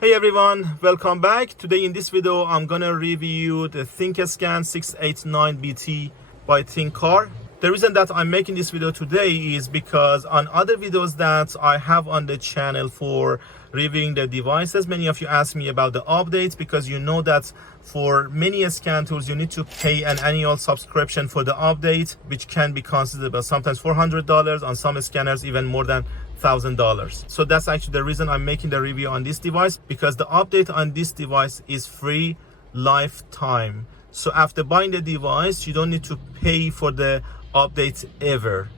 Hey everyone, welcome back. Today in this video, I'm gonna review the Thinkscan 689BT by Thinkcar. The reason that I'm making this video today is because on other videos that I have on the channel for reviewing the devices, many of you ask me about the updates because you know that for many scan tools, you need to pay an annual subscription for the update, which can be considerable, sometimes $400, on some scanners even more than $1,000. So that's actually the reason I'm making the review on this device, because the update on this device is free lifetime. So after buying the device, you don't need to pay for the updates ever.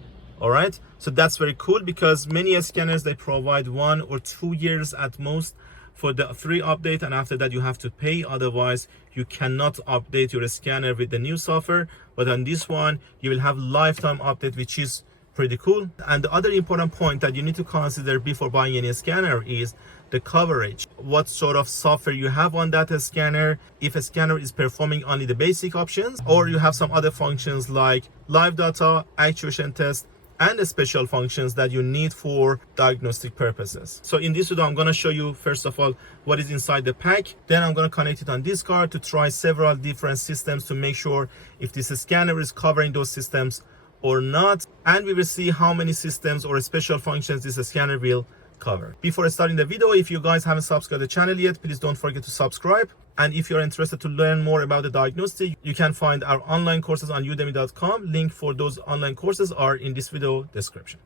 All right, so that's very cool because many scanners, they provide 1 or 2 years at most for the free update, and after that you have to pay. Otherwise you cannot update your scanner with the new software. But on this one, you will have lifetime update, which is pretty cool. And the other important point that you need to consider before buying any scanner is the coverage, what sort of software you have on that scanner, if a scanner is performing only the basic options, or you have some other functions like live data, actuation test, and the special functions that you need for diagnostic purposes. So in this video, I'm gonna show you first of all what is inside the pack. Then I'm gonna connect it on this card to try several different systems to make sure if this scanner is covering those systems or not. And we will see how many systems or special functions this scanner will cover. Before starting the video, if you guys haven't subscribed to the channel yet, please don't forget to subscribe. And if you're interested to learn more about the diagnostic, you can find our online courses on udemy.com. Link for those online courses are in this video description.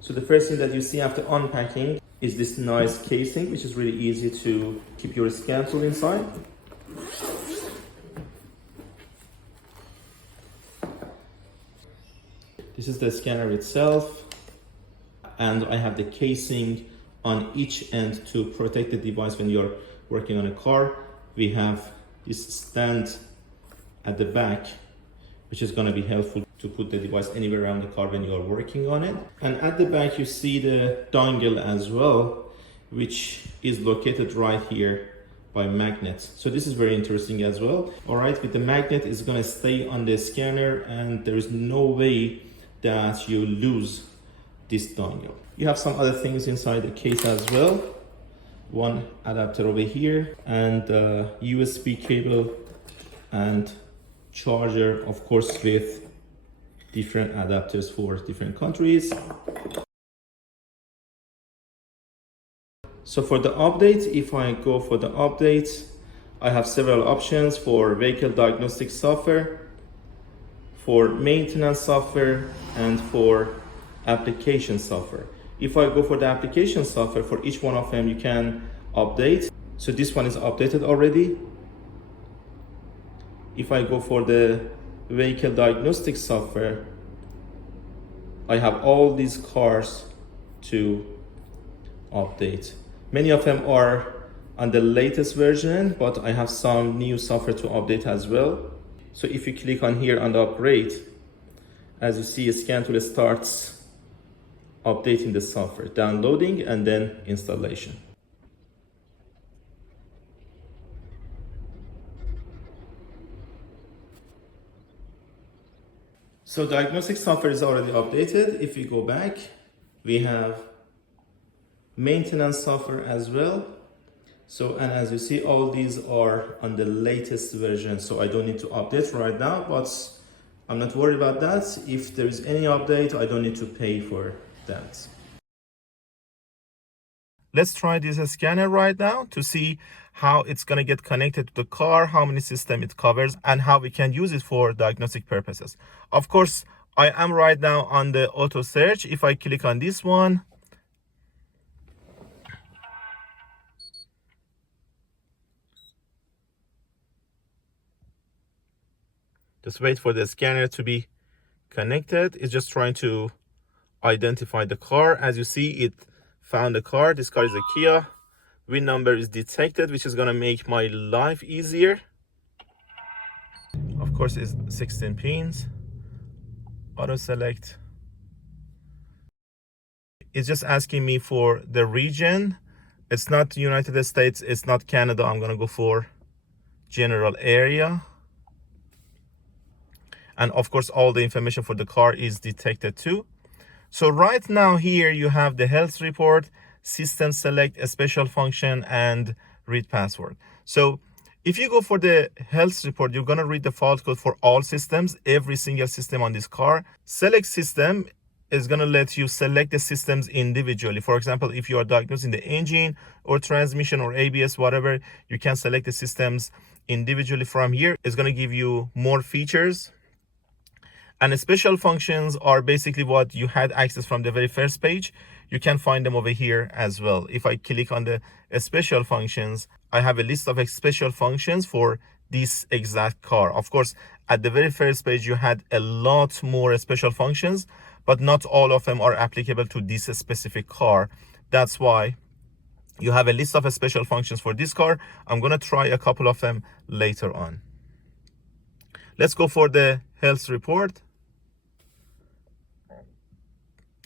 So the first thing that you see after unpacking is this nice casing, which is really easy to keep your scan tool inside. This is the scanner itself, and I have the casing on each end to protect the device when you're working on a car. We have this stand at the back, which is going to be helpful to put the device anywhere around the car when you are working on it. And at the back you see the dongle as well, which is located right here by magnets. So this is very interesting as well. All right, with the magnet, it's going to stay on the scanner and there is no way that you lose this dongle. You have some other things inside the case as well. One adapter over here, and USB cable and charger, of course, with different adapters for different countries. So for the update, if I go for the update, I have several options for vehicle diagnostic software, for maintenance software, and for application software. If I go for the application software, for each one of them you can update. So this one is updated already. If I go for the vehicle diagnostic software, I have all these cars to update. Many of them are on the latest version, but I have some new software to update as well. So if you click on here on the upgrade, as you see, a scan tool starts updating the software, downloading, and then installation. So diagnostic software is already updated. If we go back, we have maintenance software as well. So, and as you see, all these are on the latest version. So I don't need to update right now, but I'm not worried about that. If there is any update, I don't need to pay for that. Let's try this scanner right now to see how it's going to get connected to the car, how many systems it covers, and how we can use it for diagnostic purposes. Of course, I am right now on the auto search. If I click on this one, just wait for the scanner to be connected. It's just trying to identify the car. As you see, it found the car. This car is a Kia. VIN number is detected, which is going to make my life easier. Of course, it's 16 pins. Auto select. It's just asking me for the region. It's not United States, it's not Canada. I'm going to go for general area. And of course, all the information for the car is detected too. So right now here you have the health report, system select, a special function, and read password. So if you go for the health report, you're gonna read the fault code for all systems, every single system on this car. Select system is gonna let you select the systems individually. For example, if you are diagnosing the engine or transmission or ABS, whatever, you can select the systems individually from here. It's gonna give you more features. And special functions are basically what you had access from the very first page. You can find them over here as well. If I click on the special functions, I have a list of special functions for this exact car. Of course, at the very first page, you had a lot more special functions, but not all of them are applicable to this specific car. That's why you have a list of special functions for this car. I'm gonna try a couple of them later on. Let's go for the health report.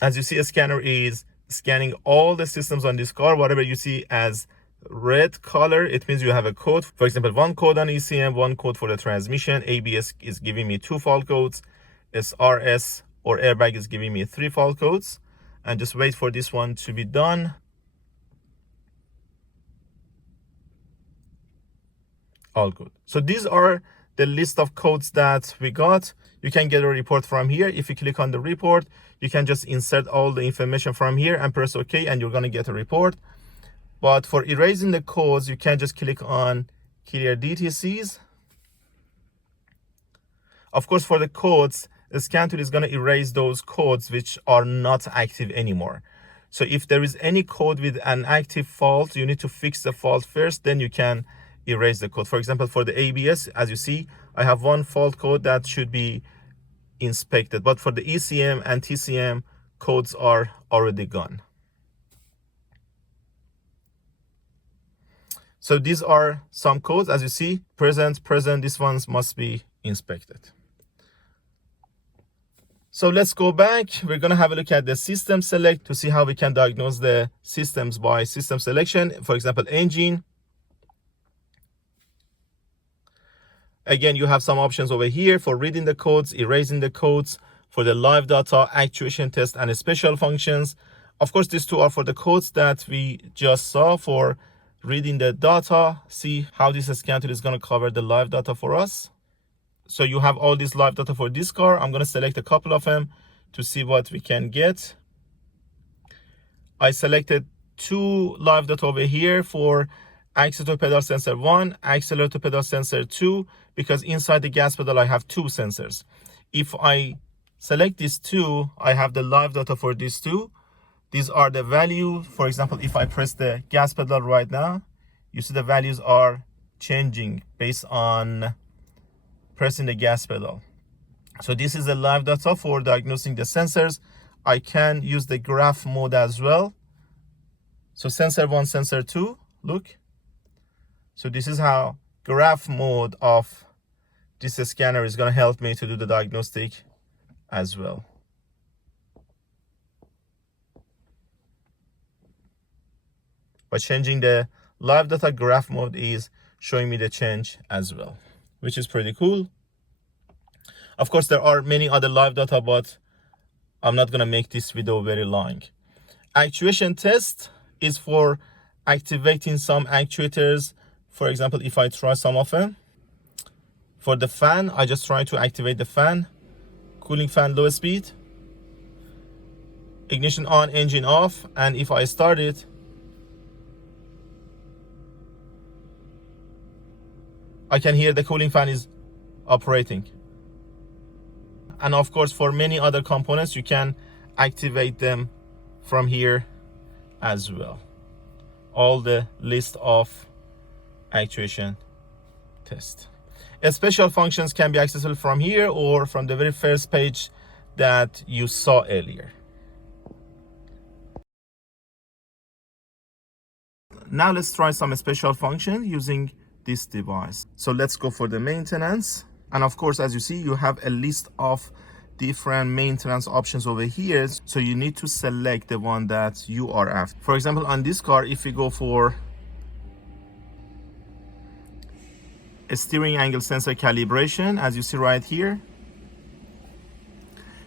As you see, a scanner is scanning all the systems on this car. Whatever you see as red color, it means you have a code. For example, one code on ECM, one code for the transmission. ABS is giving me 2 fault codes. SRS or airbag is giving me 3 fault codes. And just wait for this one to be done. All good. So these are the list of codes that we got. You can get a report from here. If you click on the report, you can just insert all the information from here and press OK, and you're going to get a report. But for erasing the codes, you can just click on clear DTCs. Of course, for the codes, the scantool is going to erase those codes which are not active anymore. So if there is any code with an active fault, you need to fix the fault first, then you can erase the code. For example, for the ABS, as you see, I have one fault code that should be inspected, but for the ECM and TCM, codes are already gone. So these are some codes. As you see, present, these ones must be inspected. So let's go back. We're going to have a look at the system select to see how we can diagnose the systems by system selection. For example, engine. Again, you have some options over here for reading the codes, erasing the codes, for the live data, actuation test, and special functions. Of course, these two are for the codes that we just saw. For reading the data, see how this scantool is going to cover the live data for us. So you have all this live data for this car. I'm going to select a couple of them to see what we can get. I selected 2 live data over here for accelerator pedal sensor 1, accelerator pedal sensor 2, because inside the gas pedal I have 2 sensors. If I select these 2, I have the live data for these 2. These are the value. For example, if I press the gas pedal right now, you see the values are changing based on pressing the gas pedal. So this is the live data for diagnosing the sensors. I can use the graph mode as well. So sensor 1, sensor 2, look. So this is how graph mode of this scanner is going to help me to do the diagnostic as well. By changing the live data, graph mode is showing me the change as well, which is pretty cool. Of course, there are many other live data, but I'm not going to make this video very long. Actuation test is for activating some actuators. For example, if I try some of them. For the fan, I just try to activate the fan. Cooling fan, low speed. Ignition on, engine off. And if I start it, I can hear the cooling fan is operating. And of course, for many other components, you can activate them from here as well. All the list of actuation test. Special functions can be accessible from here or from the very first page that you saw earlier. Now let's try some special function using this device. So let's go for the maintenance. And of course, as you see, you have a list of different maintenance options over here. So you need to select the one that you are after. For example, on this car, if we go for a steering angle sensor calibration, as you see right here,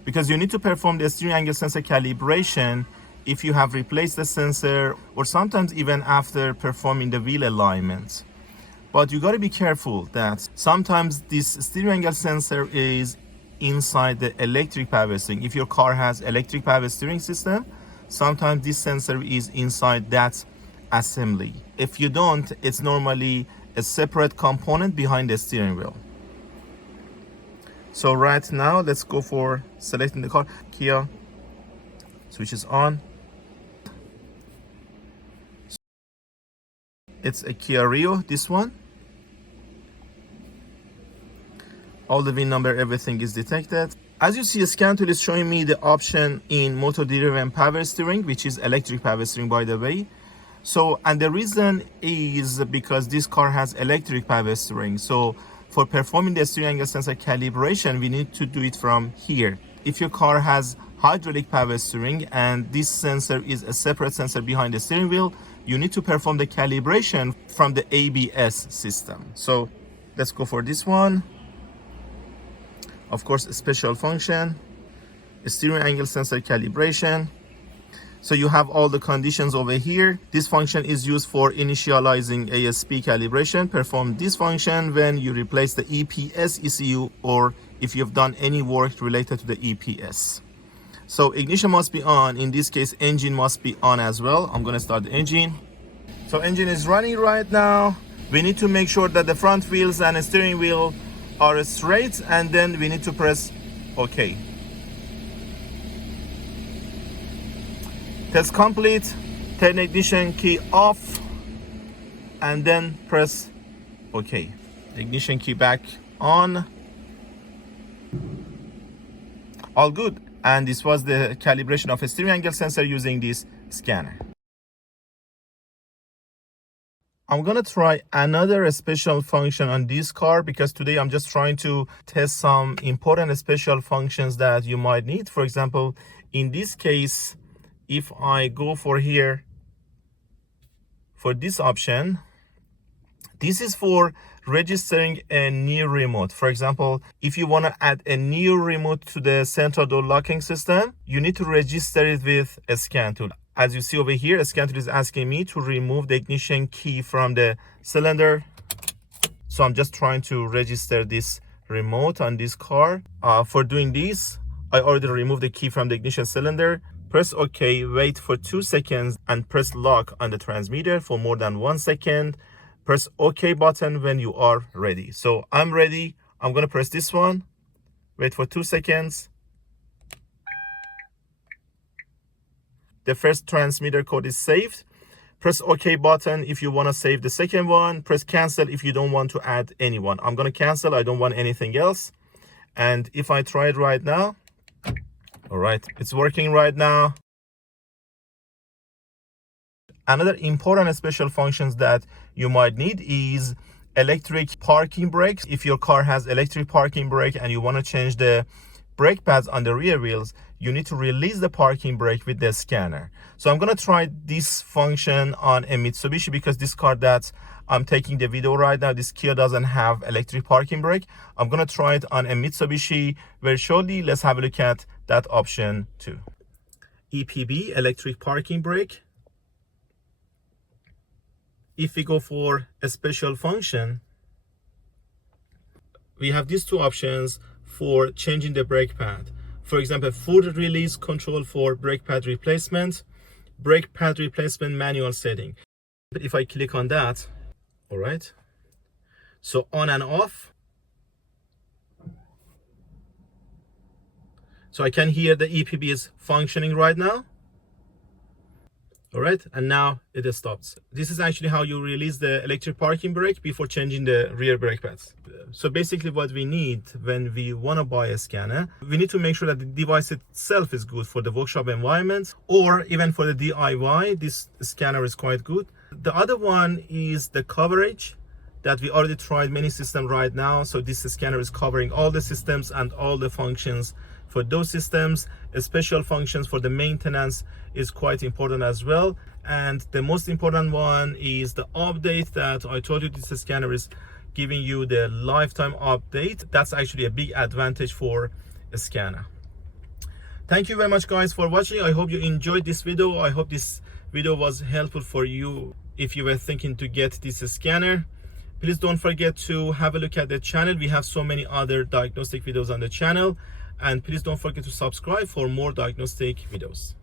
because you need to perform the steering angle sensor calibration if you have replaced the sensor, or sometimes even after performing the wheel alignment. But you got to be careful that sometimes this steering angle sensor is inside the electric power steering. If your car has electric power steering system, sometimes this sensor is inside that assembly. If you don't, it's normally a separate component behind the steering wheel. So right now, let's go for selecting the car. Kia, switch is on. It's a Kia Rio, this one. All the VIN number, everything is detected. As you see, a scan tool is showing me the option in motor-driven power steering, which is electric power steering, by the way. So, and the reason is because this car has electric power steering. So for performing the steering angle sensor calibration, we need to do it from here. If your car has hydraulic power steering and this sensor is a separate sensor behind the steering wheel, you need to perform the calibration from the ABS system. So let's go for this one. Of course, a special function, a steering angle sensor calibration. So you have all the conditions over here. This function is used for initializing ASP calibration. Perform this function when you replace the EPS ECU or if you've done any work related to the EPS. So ignition must be on. In this case, engine must be on as well. I'm gonna start the engine. So engine is running right now. We need to make sure that the front wheels and the steering wheel are straight, and then we need to press OK. Test complete. Turn ignition key off and then press OK. Ignition key back on. All good. And this was the calibration of a steering angle sensor using this scanner. I'm gonna try another special function on this car because today I'm just trying to test some important special functions that you might need. For example, in this case, if I go for here, for this option, this is for registering a new remote. For example, if you want to add a new remote to the central door locking system, you need to register it with a scan tool. As you see over here, a scan tool is asking me to remove the ignition key from the cylinder. So I'm just trying to register this remote on this car. For doing this, I already removed the key from the ignition cylinder. Press OK, wait for 2 seconds and press lock on the transmitter for more than 1 second. Press OK button when you are ready. So I'm ready. I'm gonna press this one. Wait for 2 seconds. The first transmitter code is saved. Press OK button if you want to save the second one. Press cancel if you don't want to add anyone. I'm going to cancel. I don't want anything else. And if I try it right now, all right, it's working right now. Another important special functions that you might need is electric parking brakes. If your car has electric parking brake and you want to change the brake pads on the rear wheels, you need to release the parking brake with the scanner. So I'm going to try this function on a Mitsubishi because this car that I'm taking the video right now, this Kia doesn't have electric parking brake. I'm going to try it on a Mitsubishi very shortly. Let's have a look at that option too. EPB, electric parking brake. If we go for a special function, we have these two options for changing the brake pad. For example, full release control for brake pad replacement, brake pad replacement manual setting. If I click on that, all right, so on and off. So I can hear the EPB is functioning right now. All right, and now it stops. This is actually how you release the electric parking brake before changing the rear brake pads. So basically what we need when we want to buy a scanner, we need to make sure that the device itself is good for the workshop environment, or even for the DIY, this scanner is quite good. The other one is the coverage that we already tried many systems right now. So this scanner is covering all the systems and all the functions for those systems. Special functions for the maintenance is quite important as well. And the most important one is the update that I told you this scanner is giving you the lifetime update. That's actually a big advantage for a scanner. Thank you very much guys for watching. I hope you enjoyed this video. I hope this video was helpful for you if you were thinking to get this scanner. Please don't forget to have a look at the channel. We have so many other diagnostic videos on the channel, and please don't forget to subscribe for more diagnostic videos.